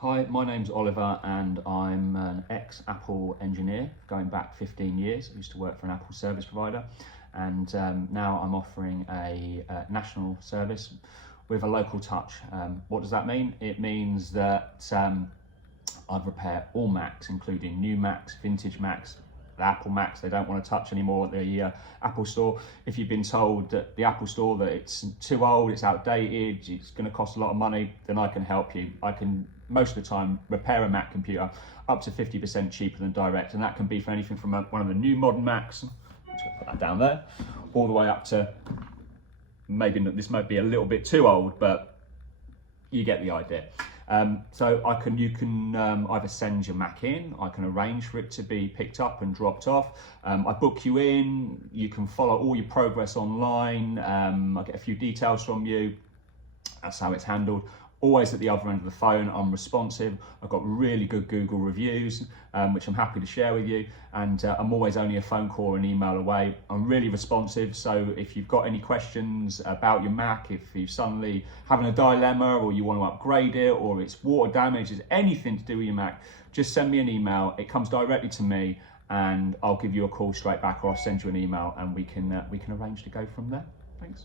Hi, my name's Oliver and I'm an ex-Apple engineer going back 15 years. I used to work for an Apple service provider and now I'm offering a national service with a local touch. What does that mean? It means that I repair all Macs, including new Macs, vintage Macs, the Apple Macs they don't want to touch anymore at the Apple Store. If you've been told at the Apple Store that it's too old, it's outdated, it's going to cost a lot of money, then I can help you. I can most of the time repair a Mac computer up to 50% cheaper than direct, and that can be for anything from one of the new modern Macs, let's put that down there, all the way up to maybe this might be a little bit too old, but you get the idea. So you can either send your Mac in, I can arrange for it to be picked up and dropped off. I book you in, you can follow all your progress online, I get a few details from you. That's how it's handled. Always at the other end of the phone, I'm responsive. I've got really good Google reviews, which I'm happy to share with you. And I'm always only a phone call or an email away. I'm really responsive. So if you've got any questions about your Mac, if you're suddenly having a dilemma or you want to upgrade it or it's water damage, it's anything to do with your Mac, just send me an email. It comes directly to me and I'll give you a call straight back, or I'll send you an email and we can arrange to go from there. Thanks.